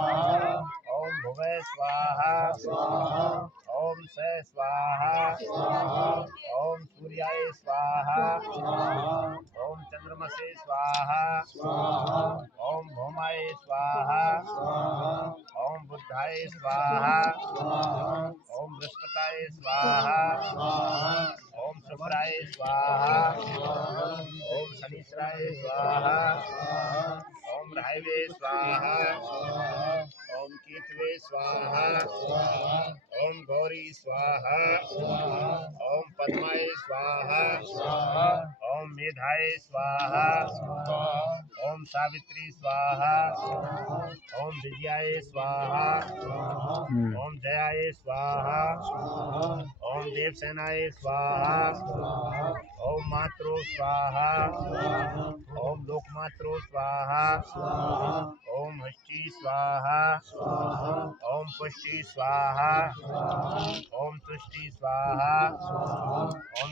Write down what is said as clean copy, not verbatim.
ओम भुवे स्वाहा ओम से स्वाहा ओम सूर्याय स्वाहा ओम चंद्रमसे स्वाहा ओम भौमाय स्वाहा ओम बुद्धाय स्वाहा ओम बृहस्पताय स्वाहा ओम शुक्राय स्वाहा ओम शनिश्चराय स्वाहा ओम राहवे स्वाहा ओम केतवे स्वाहा ओम गौरी स्वाहा ओम पद्माय स्वाहा ओम मेधाय स्वाहा ओम सावित्री स्वाहा ओम विजयाय स्वाहा ओम जयाय स्वाहा ओम देवसेनाय स्वाहा ओम मातृ स्वाहा ओम लोकमातृ स्वाहा ओम हष्टि स्वाहा ओम पुष्टि स्वाहा ओम तुष्टि स्वाहा ओम